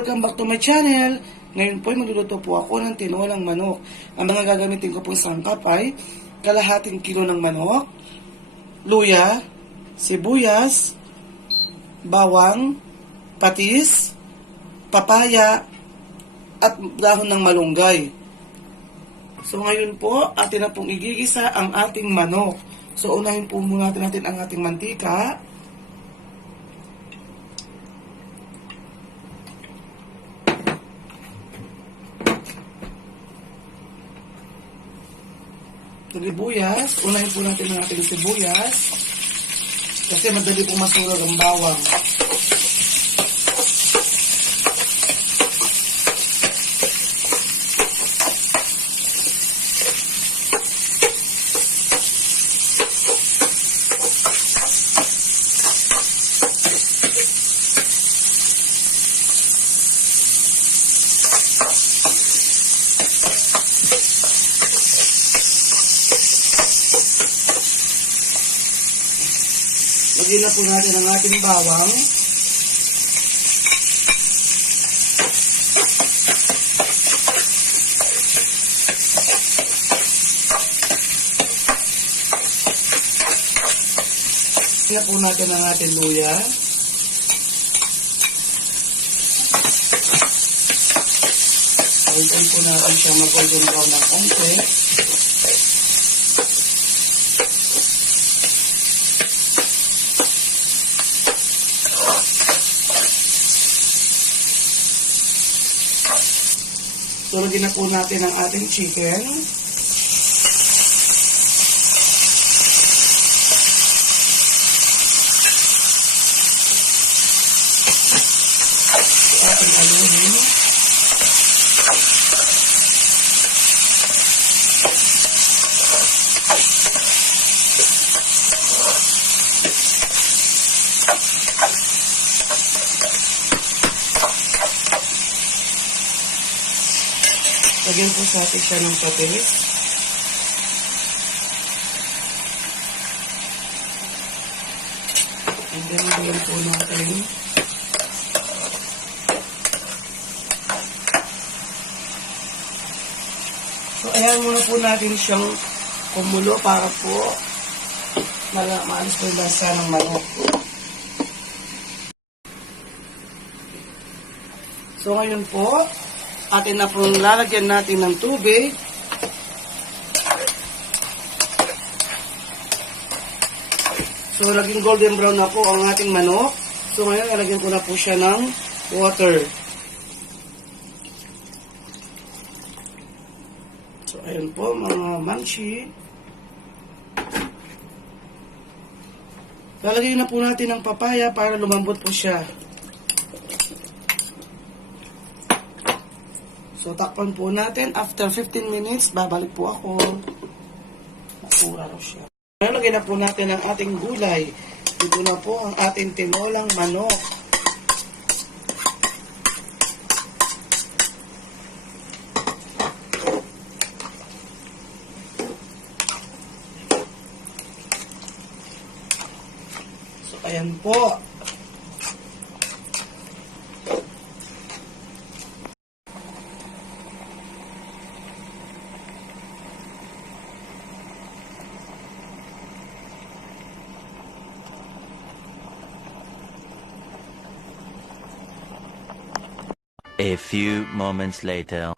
welcome back to my channel. Ngayon po ay magluluto po ako ng tinolang manok. Ang mga gagamitin ko po sangkap ay kalahating kilo ng manok, luya, sibuyas, bawang, patis, papaya, at dahon ng malunggay. So ngayon po, atin na pong igigisa ang ating manok. So unahin po muna natin ang ating mantika. Sibuyas, unahin po natin ang ating sibuyas kasi madali pong masulog ang bawang. Lagyan na po natin ang ating bawang. Lagyan na po natin ang ating luya. Lagyan po natin siya mag-golden brown ng konti. So, lagyan na po natin ang ating chicken. So, ating alunin. Lagyan po sa atin siya ng patis. And then, lagyan po natin. So, ayan muna po natin siyang kumulo para po maalis po yung lasa ng manok. So, ngayon po, atin na pong lalagyan natin ng tubig. So, laging golden brown na po ang ating manok. So, ngayon, lalagyan ko na po siya ng water. So, ayun po, mga manchi. Lalagyan na po natin ng papaya para lumambot po siya. So, takpan po natin. After 15 minutes, babalik po ako. Nasura na siya. Ngayon, lagyan na po natin ang ating gulay. Dito na po ang ating tinolang manok. So, ayan po. A few moments later.